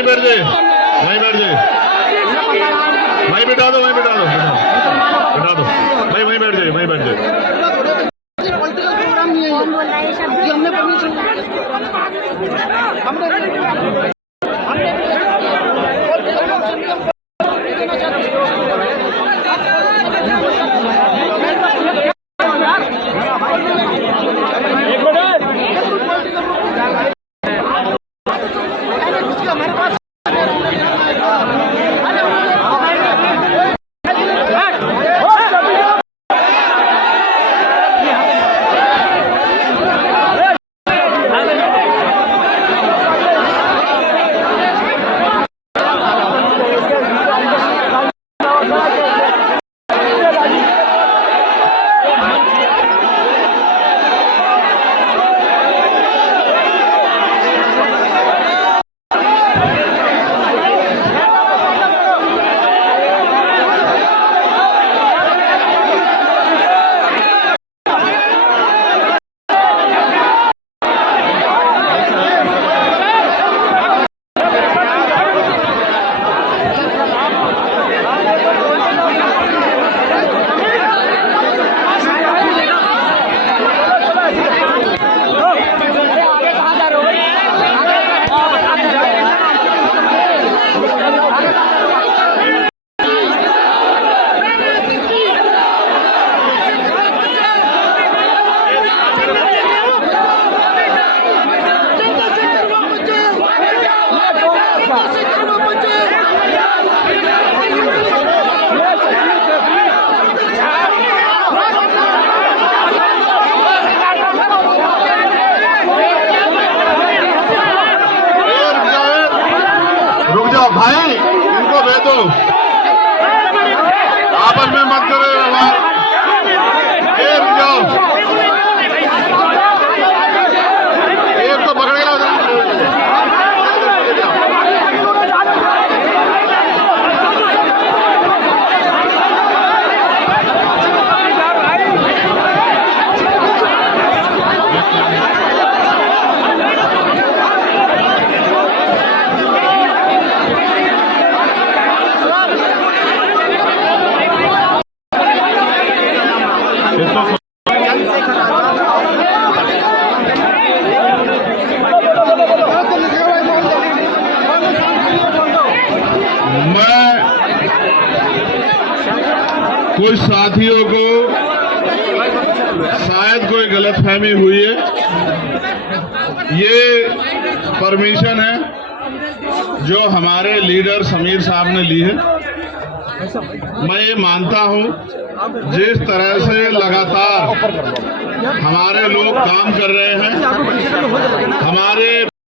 वहीं बैठ जाइए, वहीं बैठ जाइए, वहीं बिठा दो, वहीं बिठा दो, बिठा दो भाई, वहीं बैठ जाइए, वहीं बैठ जाइए। पॉलिटिकल प्रोग्राम नहीं है ये, हमने परमिशन भाई इनको भेज दो, आपस में मत करो, रुक जाओ, एक तो पकड़ गया। कुछ साथियों को शायद कोई गलतफहमी हुई है, ये परमिशन है जो हमारे लीडर समीर साहब ने ली है। मैं ये मानता हूँ जिस तरह से लगातार हमारे लोग काम कर रहे हैं, हमारे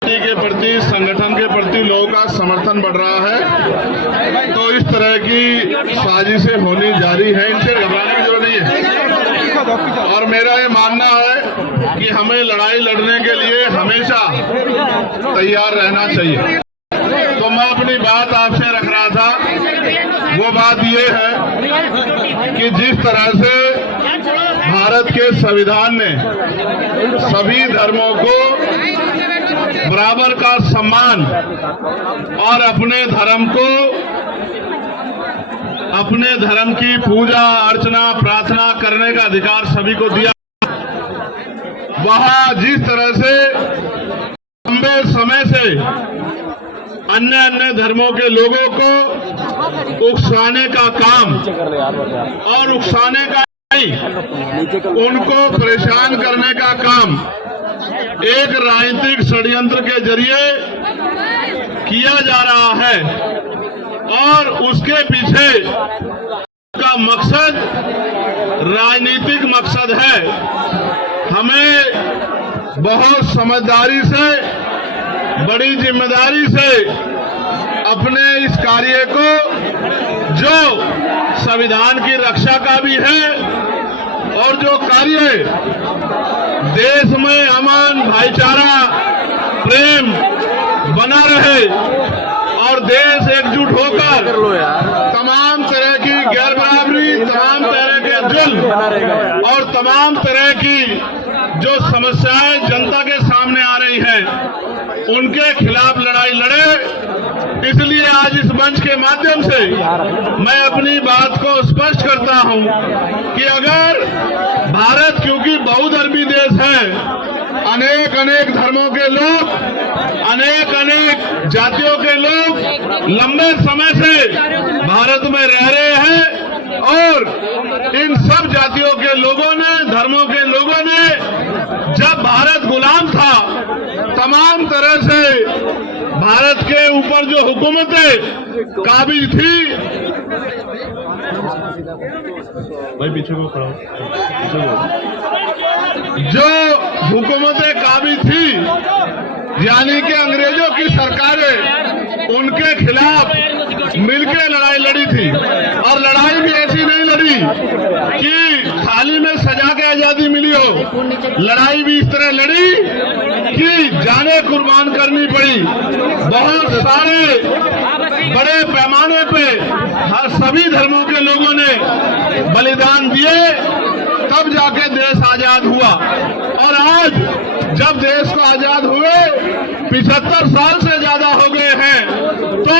पार्टी के प्रति, संगठन के प्रति लोगों का समर्थन बढ़ रहा है, तो इस तरह की साजिशें होनी जारी है, इनसे घबराने की जरूरत नहीं है। और मेरा ये मानना है कि हमें लड़ाई लड़ने के लिए हमेशा तैयार रहना चाहिए। तो मैं अपनी बात आपसे रख रहा था, वो बात ये है कि जिस तरह से भारत के संविधान ने सभी धर्मों को बराबर का सम्मान और अपने धर्म को, अपने धर्म की पूजा अर्चना प्रार्थना करने का अधिकार सभी को दिया, वहां जिस तरह से लंबे समय से अन्य धर्मों के लोगों को उकसाने का काम और उकसाने का नहीं, उनको परेशान करने का काम एक राजनीतिक षड्यंत्र के जरिए किया जा रहा है, और उसके पीछे का मकसद राजनीतिक मकसद है। हमें बहुत समझदारी से, बड़ी जिम्मेदारी से अपने इस कार्य को, जो संविधान की रक्षा का भी है और जो कार्य देश में अमन भाईचारा प्रेम बना रहे और देश एकजुट होकर तमाम तरह की गैर बराबरी, तमाम तरह के जुल्म और तमाम तरह की जो समस्याएं जनता के सामने आ रही है, उनके खिलाफ लड़ाई लड़े, इसलिए आज इस मंच के माध्यम से मैं अपनी बात को स्पष्ट करता हूं कि अगर भारत, क्योंकि बहुधर्मी देश है, अनेक अनेक धर्मों के लोग, अनेक अनेक जातियों के लोग लंबे समय से भारत में रह रहे हैं और इन सब जातियों के लोगों ने, धर्मों के लोगों ने, जब भारत गुलाम था, तमाम तरह से भारत के ऊपर जो हुकूमतें काबिज थी, भाई पीछे को खड़ा जो हुकूमतें काबिज थी, यानी कि अंग्रेजों की सरकारें, उनके खिलाफ मिलकर लड़ाई लड़ी थी। और लड़ाई भी ऐसी नहीं लड़ी कि थाली में सजा के आजादी मिली हो, लड़ाई भी इस तरह लड़ी कि जाने कुर्बान करनी पड़ी। बहुत सारे बड़े पैमाने पे हर सभी धर्मों के लोगों ने बलिदान दिए, तब जाके देश आजाद हुआ। और आज जब देश को आजाद हुए 75 साल से ज्यादा हो गए हैं, तो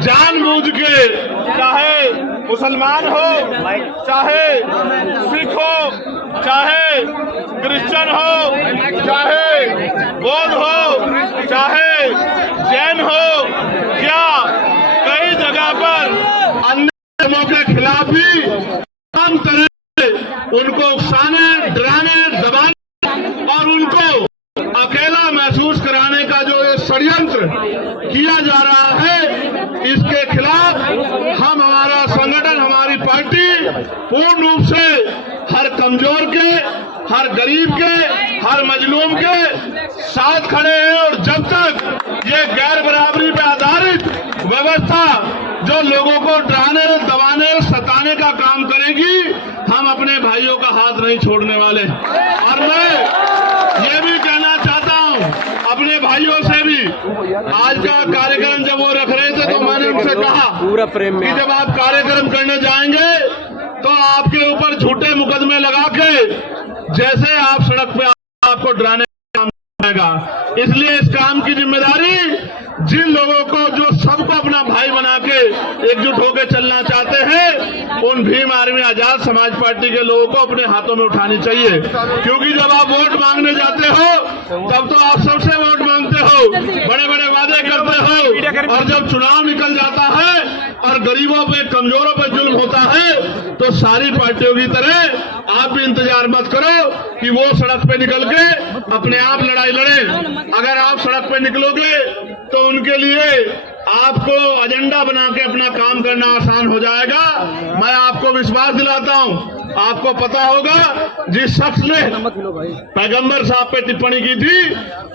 जानबूझ के, चाहे मुसलमान हो, चाहे सिख हो, चाहे क्रिश्चियन हो, चाहे बौद्ध हो, चाहे जैन हो, या कई जगह पर अन्य धर्मों के खिलाफ भी तमाम तरह से उनको उकसाने, डराने, दबाने और उनको अकेला महसूस कराने का जो ये षड्यंत्र किया जा रहा है, इसके खिलाफ हम, हमारा संगठन, हमारी पार्टी पूर्ण रूप से हर कमजोर के, हर गरीब के, हर मजलूम के साथ खड़े हैं। और जब तक ये गैर बराबरी पर आधारित व्यवस्था जो लोगों को डराने, दबाने, सताने का काम करेगी, हम अपने भाइयों का हाथ नहीं छोड़ने वाले। और मैं ये भी कहना चाहता हूं अपने भाइयों से भी, आज का कार्यक्रम जब वो रख रहे थे तो मैंने उनसे कहा पूरा फ्रेम कि जब आप कार्यक्रम करने जाएंगे तो आपके ऊपर झूठे मुकदमे लगा के जैसे आप सड़क पे आपको डराने का काम आएगा। इसलिए इस काम की जिम्मेदारी जिन लोगों को, जो सबको अपना भाई बना के एकजुट होकर चलना चाहते हैं, उन भीम आर्मी आजाद समाज पार्टी के लोगों को अपने हाथों में उठानी चाहिए। क्योंकि जब आप वोट मांगने जाते हो तब तो आप सबसे वोट मांगते हो, बड़े बड़े वादे करते हो, और जब चुनाव निकल जाता है और गरीबों पे, कमजोरों पे जुल्म होता है, तो सारी पार्टियों की तरह आप भी इंतजार मत करो कि वो सड़क पे निकल के अपने आप लड़ाई लड़े। अगर आप सड़क पे निकलोगे तो उनके लिए आपको एजेंडा बना के अपना काम करना आसान हो जाएगा। मैं आपको विश्वास दिलाता हूं, आपको पता होगा जिस शख्स ने पैगंबर साहब पे टिप्पणी की थी,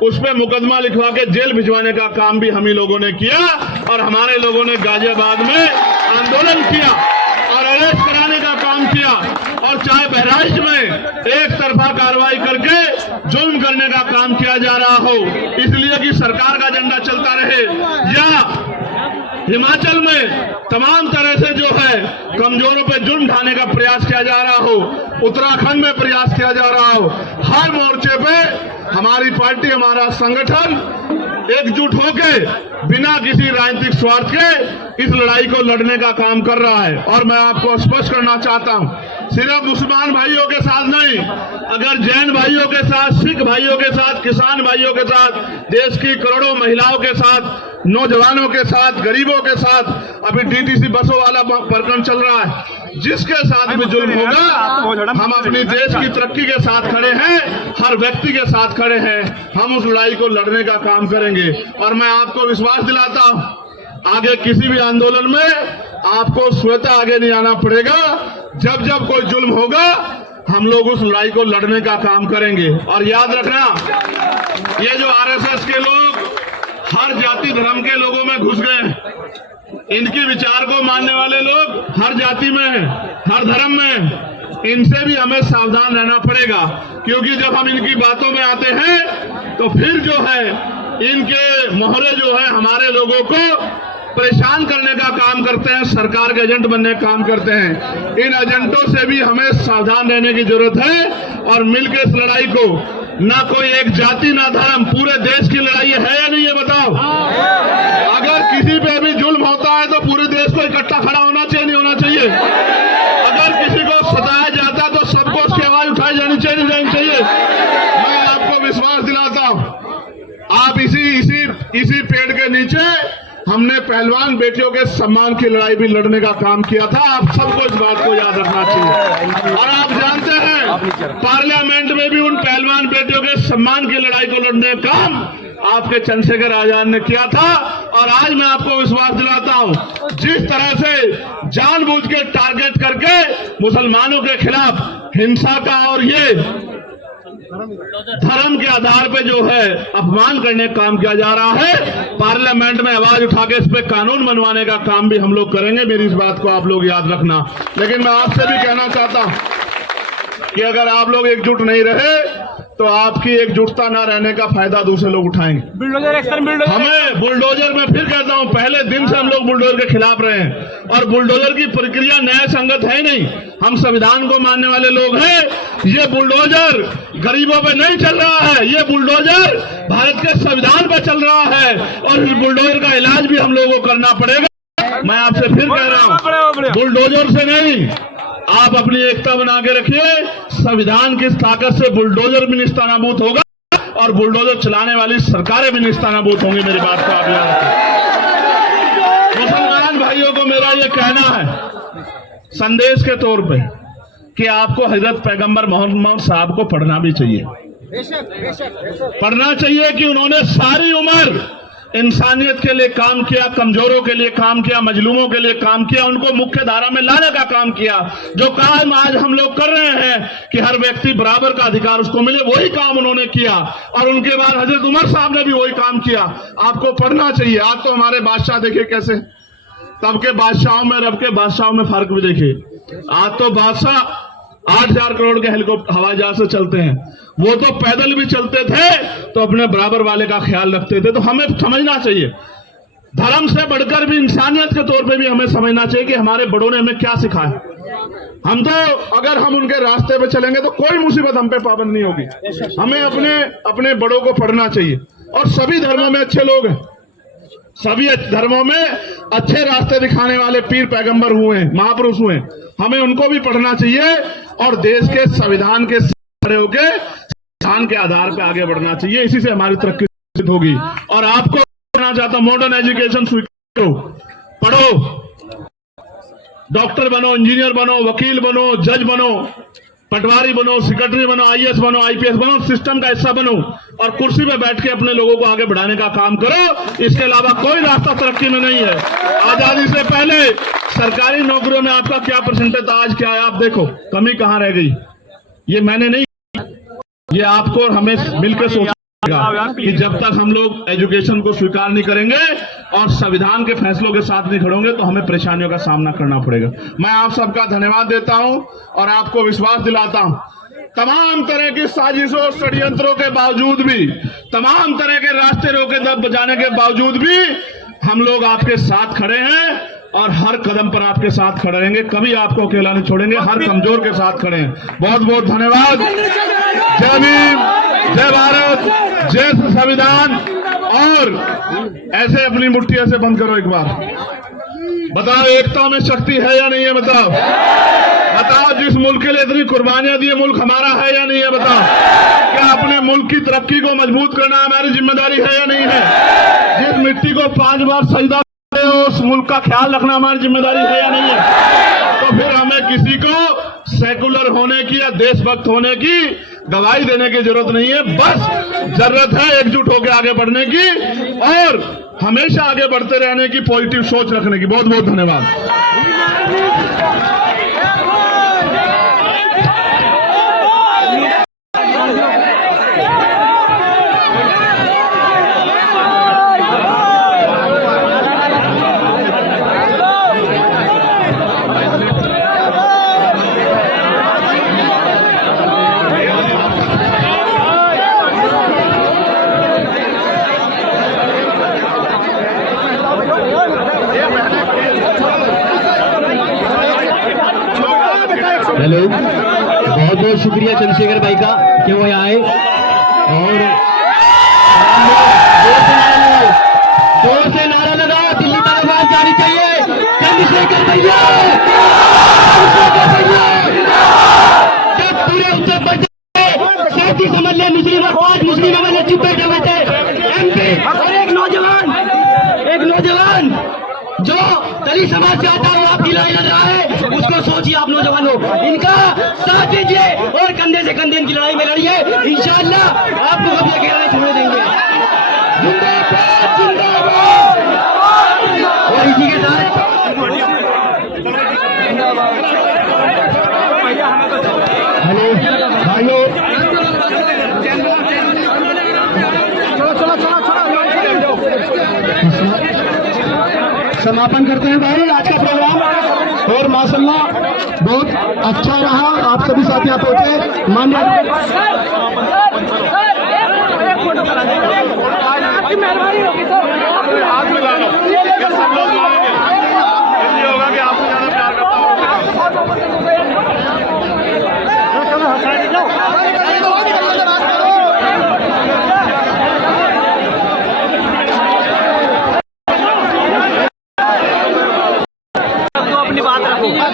उस पे मुकदमा लिखवा के जेल भिजवाने का काम भी हम ही लोगों ने किया। और हमारे लोगों ने गाजियाबाद में आंदोलन किया और अरेस्ट कराने का काम किया। और चाहे बहराइच में एक तरफा कार्रवाई करके जुल्म करने का काम किया जा रहा हो, इसलिए कि सरकार का एजेंडा चलता रहे, या हिमाचल में तमाम तरह से जो है कमजोरों पे जुल्म ढाने का प्रयास किया जा रहा हो, उत्तराखंड में प्रयास किया जा रहा हो, हर मोर्चे पे हमारी पार्टी, हमारा संगठन एकजुट होकर बिना किसी राजनीतिक स्वार्थ के इस लड़ाई को लड़ने का काम कर रहा है। और मैं आपको स्पष्ट करना चाहता हूं, सिर्फ मुसलमान भाइयों के साथ नहीं, अगर जैन भाइयों के साथ, सिख भाइयों के साथ, किसान भाइयों के साथ, देश की करोड़ों महिलाओं के साथ, नौजवानों के साथ, गरीबों के साथ, अभी डीटीसी बसों वाला प्रकरण चल रहा है, जिसके साथ भी जुल्म होगा, हम अपनी देश की तरक्की के साथ खड़े हैं, हर व्यक्ति के साथ खड़े हैं, हम उस लड़ाई को लड़ने का काम करेंगे। और मैं आपको विश्वास दिलाता हूं, आगे किसी भी आंदोलन में आपको स्वतः आगे नहीं आना पड़ेगा। जब जब कोई जुल्म होगा, हम लोग उस लड़ाई को लड़ने का काम करेंगे। और याद रखना, ये जो आरएसएस के लोग हर जाति धर्म के लोगों में घुस गए, इनके विचार को मानने वाले लोग हर जाति में हैं, हर धर्म में हैं, इनसे भी हमें सावधान रहना पड़ेगा। क्योंकि जब हम इनकी बातों में आते हैं तो फिर जो है इनके मोहरे जो है हमारे लोगों को परेशान करने का काम करते हैं, सरकार के एजेंट बनने का काम करते हैं। इन एजेंटों से भी हमें सावधान रहने की जरूरत है और मिलकर इस लड़ाई को, ना कोई एक जाति ना धर्म, पूरे देश की लड़ाई है या नहीं, ये बताओ। अगर किसी पे भी जुल्म होता है तो पूरे देश को इकट्ठा खड़ा होना चाहिए, नहीं होना चाहिए? अगर किसी को सताया जाता है तो सबको उसकी आवाज उठाई जानी चाहिए, नहीं जानी चाहिए? मैं आपको विश्वास दिलाता हूं, आप इसी पेड़ के नीचे हमने पहलवान बेटियों के सम्मान की लड़ाई भी लड़ने का काम किया था। आप सबको इस बात को याद रखना चाहिए। और आप जानते हैं पार्लियामेंट में भी उन पहलवान बेटियों के सम्मान की लड़ाई को लड़ने का काम आपके चंद्रशेखर आजाद ने किया था। और आज मैं आपको विश्वास दिलाता हूं, जिस तरह से जानबूझ के टारगेट करके मुसलमानों के खिलाफ हिंसा का और ये धर्म के आधार पे जो है अपमान करने का काम किया जा रहा है, पार्लियामेंट में आवाज उठा के इस पे कानून बनवाने का काम भी हम लोग करेंगे। मेरी इस बात को आप लोग याद रखना। लेकिन मैं आपसे भी कहना चाहता हूं कि अगर आप लोग एकजुट नहीं रहे तो आपकी एकजुटता ना रहने का फायदा दूसरे लोग उठाएंगे। हमें बुलडोजर, मैं फिर कहता हूं, पहले दिन से हम लोग बुलडोजर के खिलाफ रहे हैं और बुलडोजर की प्रक्रिया न्याय संगत है नहीं। हम संविधान को मानने वाले लोग हैं। ये बुलडोजर गरीबों पे नहीं चल रहा है, ये बुलडोजर भारत के संविधान पे चल रहा है और इस बुलडोजर का इलाज भी हम लोगों को करना पड़ेगा। मैं आपसे फिर कह रहा हूं, बुलडोजर से नहीं, आप अपनी एकता बना के रखिए। संविधान की ताकत से बुलडोजर भी निस्तानाबूद होगा और बुलडोजर चलाने वाली सरकारें भी निस्तानाबूद होंगी। मेरी बात को आप याद रखें। मुसलमान भाइयों को मेरा ये कहना है संदेश के तौर पे कि आपको हजरत पैगंबर मोहम्मद साहब को पढ़ना भी चाहिए, पढ़ना चाहिए कि उन्होंने सारी उम्र इंसानियत के लिए काम किया, कमजोरों के लिए काम किया, मजलूमों के लिए काम किया, उनको मुख्य धारा में लाने का काम किया। जो काम आज हम लोग कर रहे हैं कि हर व्यक्ति बराबर का अधिकार उसको मिले, वही काम उन्होंने किया। और उनके बाद हजरत उमर साहब ने भी वही काम किया। आपको पढ़ना चाहिए। आज तो हमारे बादशाह देखे कैसे, तब के बादशाहों में रब के बादशाहों में फर्क भी देखिए। आज तो बादशाह 8,000 करोड़ के हेलीकॉप्टर हवाई जहाज से चलते हैं, वो तो पैदल भी चलते थे तो अपने बराबर वाले का ख्याल रखते थे। तो हमें समझना चाहिए, धर्म से बढ़कर भी इंसानियत के तौर पे भी हमें समझना चाहिए कि हमारे बड़ों ने हमें क्या सिखाया। हम तो अगर हम उनके रास्ते पे चलेंगे तो कोई मुसीबत हम पे पाबंद नहीं होगी। हमें अपने बड़ों को पढ़ना चाहिए। और सभी धर्मों में अच्छे लोग हैं, सभी धर्मों में अच्छे रास्ते दिखाने वाले पीर पैगंबर हुए हैं, महापुरुष हुए हैं। हमें उनको भी पढ़ना चाहिए और देश के संविधान के खड़े होकर संविधान के आधार पर आगे बढ़ना चाहिए। इसी से हमारी तरक्की होगी। और आपको कहना चाहता हूं, मॉडर्न एजुकेशन स्वीकार करो, पढ़ो, डॉक्टर बनो, इंजीनियर बनो, वकील बनो, जज बनो, पटवारी बनो, सेक्रेटरी बनो, आईएएस बनो, आईपीएस बनो, सिस्टम का हिस्सा बनो और कुर्सी पे बैठ के अपने लोगों को आगे बढ़ाने का काम करो। इसके अलावा कोई रास्ता तरक्की में नहीं है। आजादी से पहले सरकारी नौकरियों में आपका क्या परसेंटेज था, आज क्या है? आप देखो कमी कहां रह गई। ये मैंने नहीं, ये आपको और हमें मिलकर सोचना कि जब तक हम लोग एजुकेशन को स्वीकार नहीं करेंगे और संविधान के फैसलों के साथ नहीं खड़ोगे तो हमें परेशानियों का सामना करना पड़ेगा। मैं आप सबका धन्यवाद देता हूं और आपको विश्वास दिलाता हूं, तमाम तरह की साजिशों और षड्यंत्रों के बावजूद भी, तमाम तरह के रास्ते रोके दब बजाने के बावजूद भी हम लोग आपके साथ खड़े हैं और हर कदम पर आपके साथ खड़े रहेंगे। कभी आपको अकेला नहीं छोड़ेंगे, हर कमजोर के साथ खड़े हैं। बहुत बहुत धन्यवाद। जय भीम, जय भारत, जय संविधान। और ऐसे अपनी मुट्ठी ऐसे बंद करो एक बार, बताओ एकता में शक्ति है या नहीं है? बताओ, बताओ जिस मुल्क के लिए इतनी कुर्बानियां दी, मुल्क हमारा है या नहीं है? बताओ, क्या अपने मुल्क की तरक्की को मजबूत करना हमारी जिम्मेदारी है या नहीं है? जिस मिट्टी को 5 बार सजदा करते हो उस मुल्क का ख्याल रखना हमारी जिम्मेदारी है या नहीं है? तो फिर हमें किसी को सेकुलर होने की या देशभक्त होने की गवाही देने की जरूरत नहीं है। बस जरूरत है एकजुट होकर आगे बढ़ने की और हमेशा आगे बढ़ते रहने की, पॉजिटिव सोच रखने की। बहुत बहुत धन्यवाद। हेलो, बहुत बहुत शुक्रिया चंद्रशेखर भाई का कि वो यहाँ आए और जोर से नारा लगाओ। चंद्रशेखर भैया जब पूरे उत्तर प्रदेश साथी समझ ले मुस्लिम वाले चुप बैठे हुए थे MP और एक नौजवान जो दलित समाज से आता है वो आपकी लड़ाई लड़ रहा है, उसको सोचिए आप नौजवानों, इनका साथ दीजिए और कंधे से कंधे इनकी लड़ाई में लड़िए, इंशाअल्लाह आपको कभी अकेला छोड़ देंगे। जिंदाबाद जिंदाबाद। और इसी के साथ हेलो भाइयों, समापन करते हैं भाई आज का प्रोग्राम और माशाल्लाह बहुत अच्छा रहा। आप सभी साथी यहाँ पहुंचे। मान्य मेहरबानी होगी सर। हाथ मिला लो, सब लोग ये होगा कि आपसे ज्यादा प्यार करता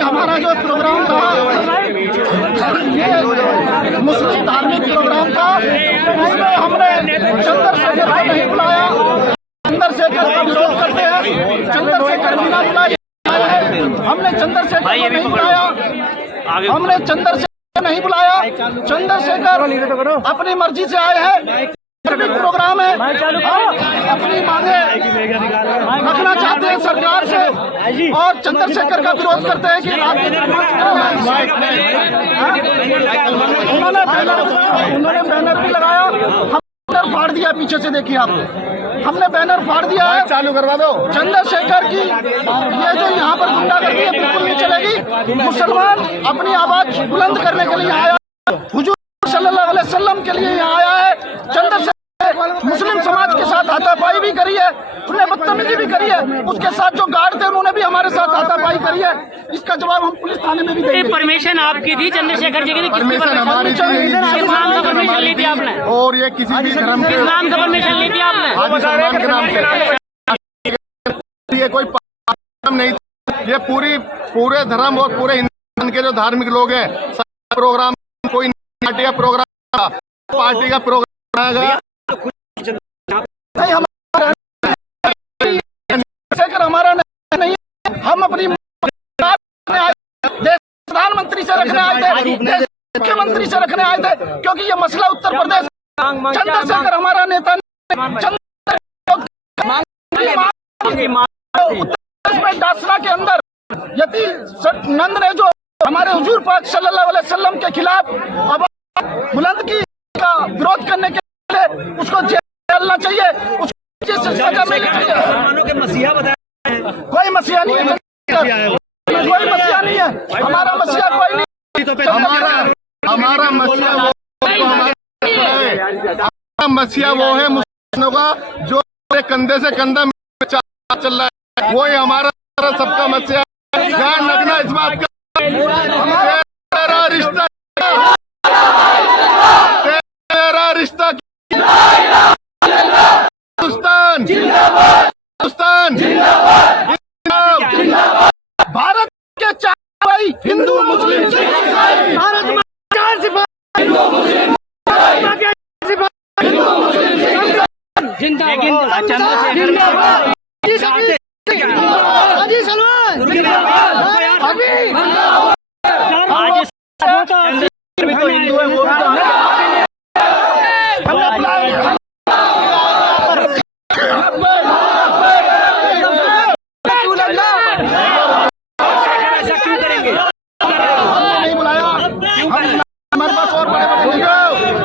हमारा जो प्रोग्राम था ये मुस्लिम धार्मिक प्रोग्राम था, इसमें हमने चंद्रशेखर को नहीं बुलाया। चंद्रशेखर का विरोध करते हैं, चंद्रशेखर बिना बुलाए आए हैं। हमने चंद्रशेखर को नहीं बुलाया, हमने चंद्रशेखर नहीं बुलाया। चंद्रशेखर अपनी मर्जी से आए हैं, प्रोग्राम है, हम अपनी मांगे रखना चाहते हैं सरकार से और चंद्रशेखर का विरोध करते हैं कि उन्होंने बैनर भी लगाया, हम बैनर फाड़ दिया पीछे से, देखिए आप, हमने बैनर फाड़ दिया है। चालू करवा दो। चंद्रशेखर की ये जो यहाँ पर गुंडागर्दी है बिल्कुल नहीं चलेगी। मुसलमान अपनी आवाज बुलंद करने के लिए आया, हुजूर सल्लल्लाहु अलैहि वसल्लम के लिए यहाँ आया है। चंद्रशेखर मुस्लिम समाज के साथ हाथापाई भी करी है, उन्हें बदतमीजी भी करी है, उसके साथ जो गार्ड थे उन्होंने भी हमारे साथ हाथापाई करी है। इसका जवाब हम पुलिस थाने में भी देंगे। परमिशन आपकी थी, चंद्रशेखर जी की थी, परमिशन हमारी किस नाम से परमिशन ली थी आपने? और ये किसी भी धर्म किस नाम से परमिशन ली थी आपने? मुसलमान के नाम से ये कोई नाम नहीं था, ये पूरे धर्म और पूरे हिंदुस्तान के जो धार्मिक लोग हैं, प्रोग्राम कोई पार्टी का प्रोग्राम, पार्टी का प्रोग्राम गया नहीं, हमारा नहीं। हम अपनी प्रधानमंत्री से रखने आए थे, मुख्यमंत्री से रखने आए थे, क्योंकि ये मसला उत्तर प्रदेश। चंद्रशेखर हमारा नेता डासरा के अंदर यति नंद ने जो हमारे हुजूर पाक सल्लल्लाहु अलैहि वसल्लम के खिलाफ आवाज बुलंद की का विरोध करने के लिए उसको जेल डालना चाहिए, उसको सजा मिलनी चाहिए। कोई मसीहा नहीं है, कोई मसीहा नहीं है, हमारा मसीहा कोई नहीं। हमारा मसीहा वो है मुसलमानों का जो कंधे से कंधा चल रहा है, वही हमारा सबका मसीहा। ध्यान रखना इस बात का, तेरा रिश्ता हिंदुस्तान हिंदुस्तान भारत के चार भाई हिंदू मुस्लिम, भारत में चार सिपाही हिंदू मुस्लिम,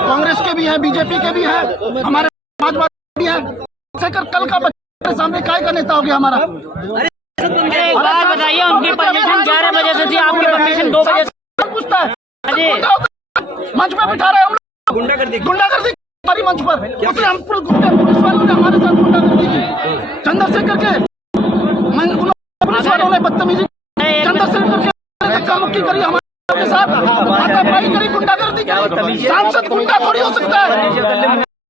कांग्रेस के भी हैं, बीजेपी के भी हैं, हमारे समाजवादी भी हैं। कल का बच्चे सामने काय का नेता हो गया हमारा। एक बात बताइए, उनकी परमिशन 11 बजे से थी, आपकी परमिशन 2 बजे से पूछता है। मंच पे बिठा रहे हैं हम लोग, गुंडागर्दी हमारी मंच पर, उसने हम पुलिस वालों ने हमारे साथ गुंडागर्दी की। चंद्रशेखर के पुलिस वालों ने बदतमीजी, चंद्रशेखर के धक्का मुक्की करी, हमारे साथ हाथापाई करी, गुंडागर्दी करी। सांसद गुंडा थोड़ी हो सकता है।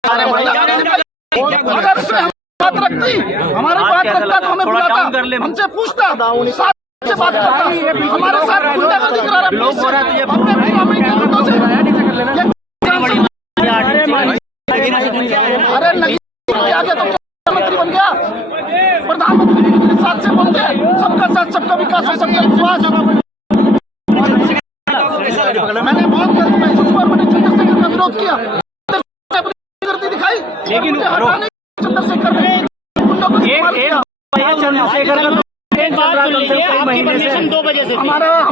अगर उसने बात रखती, हमारी बात रखता तो हमें बुलाता, हमसे पूछता। से बात करता है, हमारे साथ गुंडागर्दी करा रहा है। लोग बोल रहे हैं तुझे हमने फिर के गुंडों से अरे नहीं आ गया तो प्रधानमंत्री बन गया, प्रधानमंत्री के साथ से बोलते हैं सबका साथ सबका विकास है, सबका विश्वास। मैंने बहुत मैंने चंद्रशेखर का विरोध किया, करती दिखाई, लेकिन हटाने चंद्रशेखर ने गुंडों को चंद्रशेखर का एक बात सुन लीजिए, आपकी परमिशन 2 बजे से थी,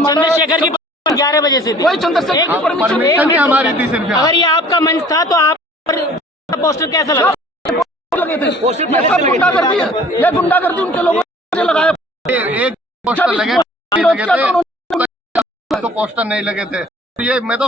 चंद्रशेखर की 11 बजे से थी। वही चंद्रशेखर की परमिशन नहीं हमारी थी सिर्फ। अगर ये आपका मंच था तो आप पोस्टर कैसा लगा? लगे थे गुंडागर्दी है, ये गुंडागर्दी उनके लोगों ने लगाया। एक पोस्टर लगे तो पोस्टर नहीं लगे थे। ये मैं तो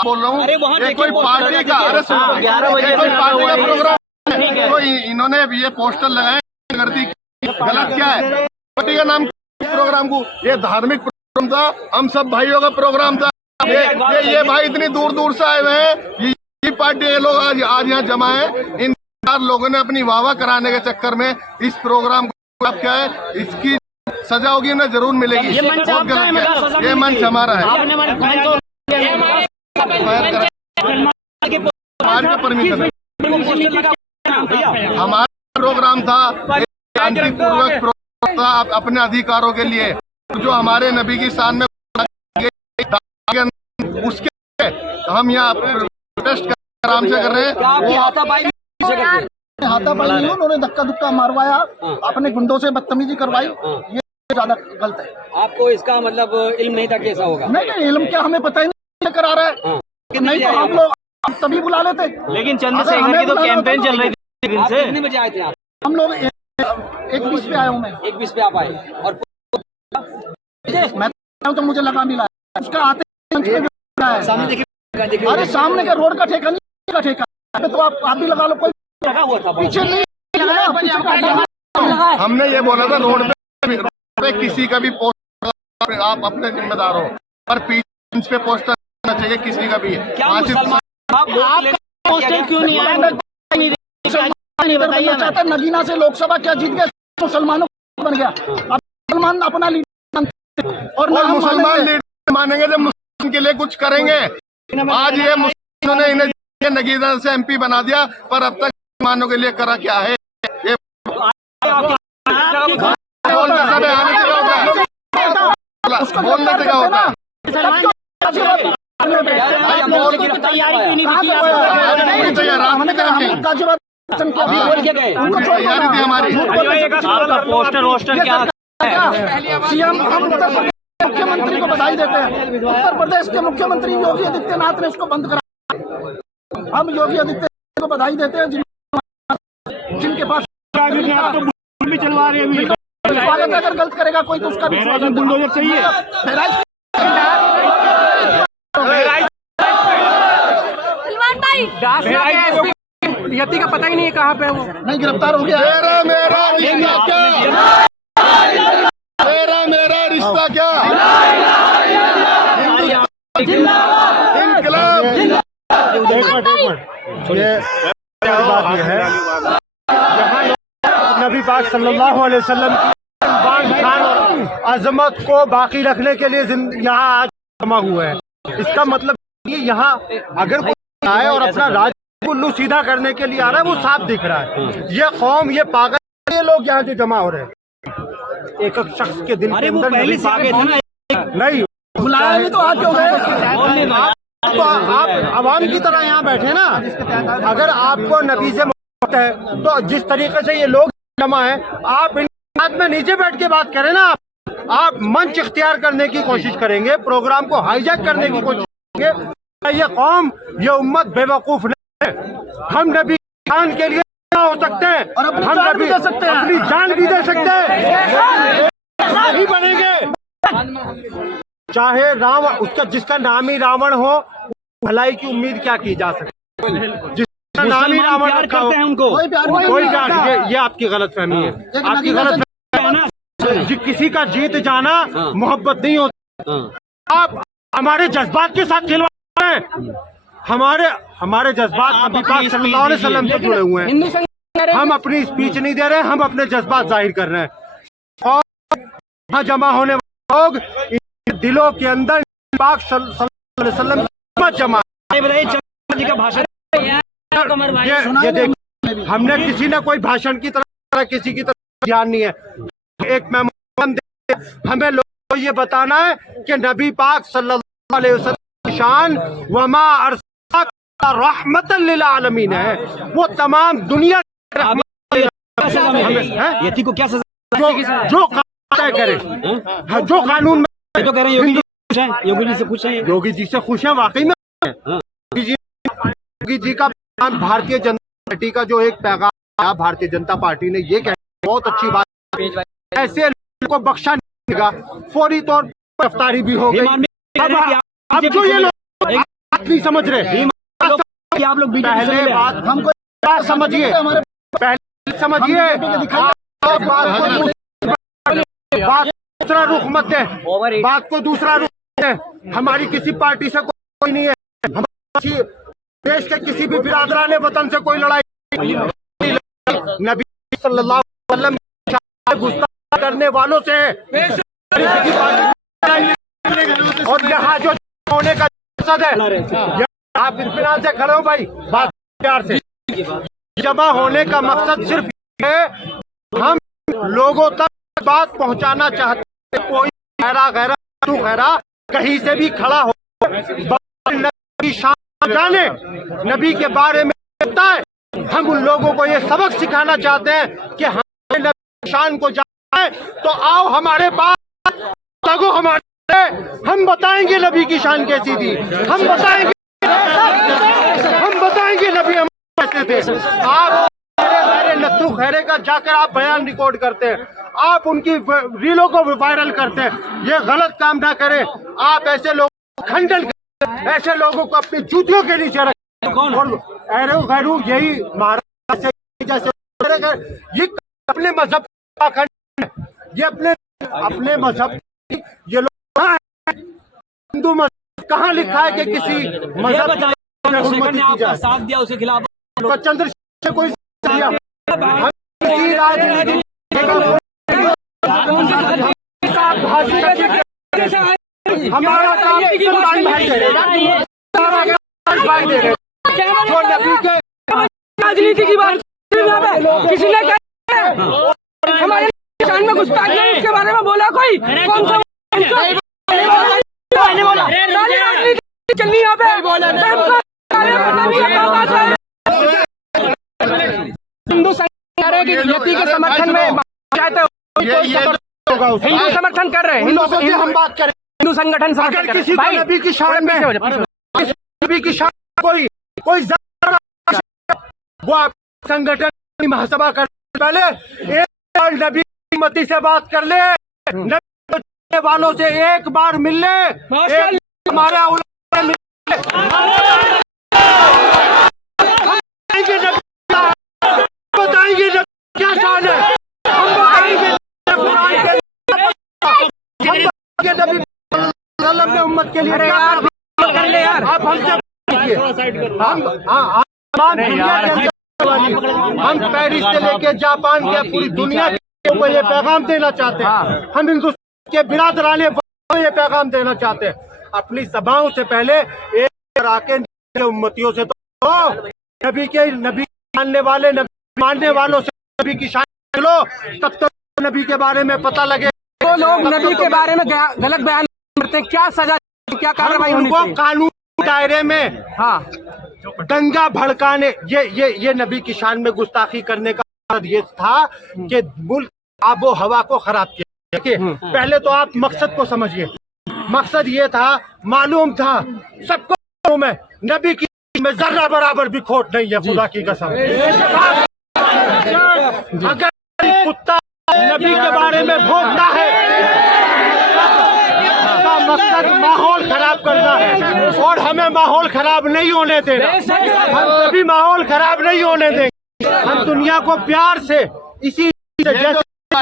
बोल रहा हूँ, ये कोई पार्टी का, अरे सुनो, 11 बजे कोई पार्टी का प्रोग्राम है, तो इन्होंने ये पोस्टर लगाए, करती गलत क्या है? पार्टी का नाम प्रोग्राम को, ये धार्मिक प्रोग्राम था, हम सब भाइयों का प्रोग्राम था। ये भाई इतनी दूर दूर से आए हुए हैं, ये पार्टी के लोग आज यहाँ जमा है। इन 4 लोगों ने अपनी वाहवाह कराने के चक्कर में इस प्रोग्राम को, अब क्या है, इसकी सजा होगी, उन्हें जरूर मिलेगी। ये मंच आपका है, मतलब ये मंच हमारा है, हमारी परमिशन है, हमारा प्रोग्राम था, शांतिपूर्वक प्रोग्राम था अपने अधिकारों के लिए, जो हमारे नबी की शान में उसके हम यहाँ प्रोटेस्ट आराम से कर रहे हैं। हाथापाई नहीं, उन्होंने धक्का धुक्का मारवाया, अपने गुंडों से बदतमीजी करवाई, ये ज्यादा गलत है। आपको इसका मतलब इल्म नहीं था कि ऐसा होगा? नहीं, इल्म क्या, हमें पता ही नहीं करा रहा है, नहीं तो हम लोग तभी बुला लेते। लेकिन चंद्रशेखर की तो कैंपेन चल रही थी दिन से। कितने बजे आए थे आप? हम लोग 1:20 पे आया हूँ मैं। 1:20 पे आप आए और मैं तो मुझे लगा मिला उसका आते अरे सामने का रोड का ठेका नहीं का ठेका, तो आप भी लगा लो, कोई लगा हुआ था पीछे नहीं। हमने ये बोला था रोड पे किसी का भी पोस्टर आप अपने जिम्मेदार हो, पर पीछे पे पोस्टर होना चाहिए किसी का भी। पोस्टर क्यों नहीं आया? बताइए, चाहता नगीना से लोकसभा क्या जीत गया, मुसलमानों बन गया। अब मुसलमान अपना लीडर और मुसलमान लीडर मानेंगे जब मुस्लिम के लिए कुछ करेंगे। आज ये मुस्लिमों ने इन्हें नगीना से MP बना दिया, पर अब तक मुसलमानों के लिए करा क्या है? ये बोलने से आने से क्या होता है, बोलने से क्या होता है? तैयारी क्यों नहीं की? पूरी तैयारी थी हमारी। पोस्टर वोस्टर क्या? सीएम हम उत्तर प्रदेश के मुख्यमंत्री को बधाई देते हैं। उत्तर प्रदेश के मुख्यमंत्री योगी आदित्यनाथ ने इसको बंद करा। हम योगी आदित्यनाथ को बधाई देते हैं, जिनके पास भी चलवा रहे हैं। स्वागत अगर गलत करेगा कोई तो उसका भी स्वागत चाहिए। यति का पता ही नहीं है कहाँ पे वो नहीं गिरफ्तार हो गया। मेरा रिश्ता क्या, मेरा रिश्ता क्या, इनकलाब। ये है नबी पाक सल्लल्लाहु अलैहि वसल्लम की शान और अजमत को बाकी रखने के लिए यहाँ आज जमा हुए हैं। इसका मतलब ये यहाँ अगर कोई आए और अपना राज उल्लू सीधा करने के लिए आ रहा है, वो साफ दिख रहा है। ये कौम, ये पागल, ये लोग यहाँ जो जमा हो रहे हैं, एक एक शख्स के दिल के अंदर नबी पाक नहीं बुलाया तो आज क्यों गए? तो आप आवाम की तरह यहाँ बैठे ना। अगर आपको नबी से मोहब्बत है तो जिस तरीके से ये लोग जमा है, आप इन बात में नीचे बैठ के बात करें ना। आप मंच इख्तियार करने की कोशिश करेंगे, प्रोग्राम को हाईजैक करने की कोशिश करेंगे। ये कौम, ये उम्मत बेवकूफ नहीं है। हम नबी जान के लिए हो सकते हैं, हम नबी दे सकते हैं, अपनी जान भी दे सकते हैं, नहीं बनेंगे। चाहे रावण, उसका जिसका नाम ही रावण हो, भलाई की उम्मीद क्या की जा सकती है? जिसका नाम ही रावण रखा हो, कोई प्यार, ये आपकी गलतफहमी है, आपकी गलतफहमी। किसी का जीत जाना मोहब्बत नहीं होती। आप हमारे जज्बात के साथ खिलवाड़ रहे हैं। हमारे जज्बात नबी पाक सल्लल्लाहु अलैहि वसल्लम से जुड़े हुए हैं। हम अपनी स्पीच नहीं दे रहे, हम अपने जज्बात जाहिर कर रहे हैं। और जमा होने लोग दिलों के अंदर पाक सल्लल्लाहु अलैहि वसल्लम की जमा। जी का भाषण ये देखिए, हमने किसी ने कोई भाषण की तरह किसी की तरफ ध्यान नहीं है। एक मेमोरेंडम दे, हमें लोगों को ये बताना है कि नबी पाक सल्लल्लाहु अलैहि वसल्लम की शान वमा अरसलनाका रहमतन लिल आलमीन है, वो तमाम दुनिया यति को क्या सजा जो तय करे, जो कानून में तो कह रहे हैं योगी जी से खुश हैं। योगी जी से खुश है, वाकई में योगी जी का पैगाम, भारतीय जनता पार्टी का जो एक पैगाम आया, भारतीय जनता पार्टी ने ये कहा, बहुत अच्छी बात, ऐसे लोगों को बख्शा नहीं जाएगा, फौरी तौर पर गिरफ्तारी भी हो गई। अब जो ये लोग बात नहीं समझ रहे, आप लोग पहले बात हमको समझिए, पहले समझिए, बात दूसरा रुख मत दे, बात को दूसरा रुख दे। हमारी किसी पार्टी से कोई नहीं है, हमारी देश के किसी भी बिरादरान वतन से कोई लड़ाई नहीं। नबी सल्लल्लाहु अलैहि वसल्लम गुस्ताखी करने वालों से और यहाँ जो होने का मकसद है, आप इत्मीनान से खड़े हो भाई, बात प्यार से, जमा होने का मकसद सिर्फ है हम लोगों तक बात पहुंचाना चाहते हैं। कोई गैरा कहीं से भी खड़ा हो, नबी की शान जाने, नबी के बारे में बताए, हम उन लोगों को ये सबक सिखाना चाहते हैं कि हमारे नबी की शान को जाने, तो आओ हमारे पास, तगो हमारे, हम बताएंगे नबी की शान कैसी थी, हम बताएंगे नबी हम कैसे थे। आप नत्थु खैरे का जाकर आप बयान रिकॉर्ड करते हैं, आप उनकी रीलों को वायरल करते हैं, ये गलत काम ना करें। आप ऐसे लोगों को खंडन करें, ऐसे लोगों को अपनी जूतियों के नीचे रखें। और गैरू यही महाराज से जैसे ये अपने मजहब का खंडन, ये अपने मजहब, ये लोग हिंदू मजहब कहाँ लिखा है कि किसी मजहब आपका साथ दिया उसके खिलाफ चंद्रशेखर कोई राजनीति हमारा काम जो नबी के राजनीति की बात किसी ने हमारे शान में गुस्ताखी है, उसके बारे में बोला कोई? कौन सा राजनीति चलनी यहाँ पे? हिंदू यति के समर्थन में हिंदू समर्थन कर रहे हैं, हिंदू हम बात करें, हिंदू संगठन अगर किसी को नबी की शान में, नबी की शान कोई वो आप संगठन महासभा कर, पहले एक नबी की मती से बात कर ले, नबी वालों से एक बार मिल ले, हमारा बताएंगे क्या शान है, हम बताएंगे नबी ने उम्मत के लिए आप हमसे हम पेरिस से लेके जापान के पूरी दुनिया को ये पैगाम देना चाहते हैं, हम हिंदुस्तान के बिरादराने को ये पैगाम देना चाहते हैं। अपनी सभाओं से पहले एक आके उम्मतियों से तो नबी मानने वालों से नबी की शान लो, तब तो नबी के बारे में पता लगे। वो लोग नबी के बारे में गलत बयान करते हैं, क्या सजा, क्या कार्रवाई होनी चाहिए? कानून दायरे में दंगा भड़काने, ये नबी की शान में गुस्ताखी करने का मकसद ये था कि मुल्क आबो हवा को खराब किया। देखिए पहले तो आप मकसद को समझिए, मकसद ये था, मालूम था सबको में नबी की में जर्रा बराबर भी खोट नहीं है, खुदा की कसम। अगर कुत्ता नबी के बारे में भोंकता है, उसका मकसद माहौल खराब करना है, और हमें माहौल खराब नहीं होने देना, हम कभी माहौल खराब नहीं होने देंगे। हम दुनिया को प्यार से इसी जैसे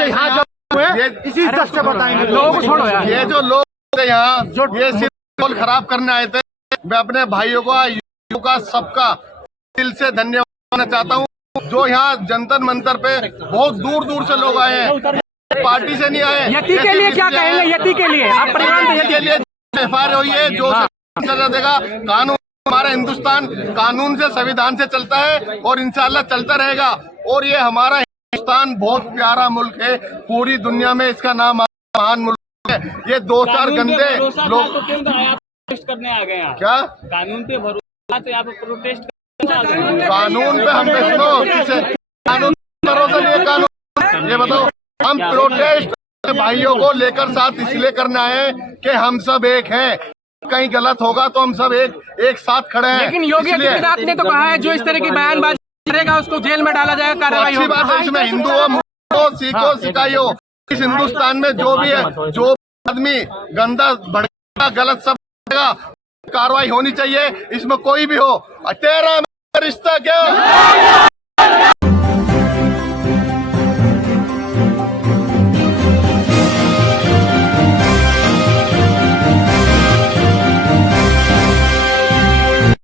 यहाँ जब हुए इसी इज्जत से बताएंगे। लोग छोड़ो यार, ये जो लोग यहाँ ये सिर्फ माहौल खराब करने आए थे, मैं अपने भाइयों का सबका दिल से धन्यवाद करना चाहता हूँ, जो यहाँ जंतर मंतर पे बहुत दूर दूर से लोग आए हैं। पार्टी से नहीं आए। यति के लिए क्या कहेंगे? यति के लिए आप परिवार में के लिए FIR हुई है, जो सजा देगा। कानून, हमारा हिंदुस्तान कानून से, संविधान से चलता है और इंशाल्लाह चलता रहेगा। और ये हमारा हिंदुस्तान बहुत प्यारा मुल्क है, पूरी दुनिया में इसका नाम महान मुल्क है। ये 2-4 गंदे लोग प्रोटेस्ट करने आ गए। क्या कानून पे भरोसा तो यहाँ पे प्रोटेस्ट कानून पे हम पे सुनो, कानून भरोसा नहीं है। कानून ये बताओ, हम प्रोटेस्ट भाइयों को लेकर साथ इसलिए करने आए कि हम सब एक हैं। कहीं गलत होगा तो हम सब एक साथ खड़े हैं। लेकिन योगी आदित्यनाथ ने तो कहा है जो इस तरह की बयानबाजी करेगा उसको जेल में डाला जाएगा, कार्रवाई अच्छी बात है। इसमें हिंदू हो, मुस्लिम हो, सिख हो, सिकाई हो, इस हिंदुस्तान में जो भी है, जो आदमी गंदा भड़केगा, गलत सब करेगा, कार्रवाई होनी चाहिए। इसमें कोई भी हो। तेरा रिश्ता क्या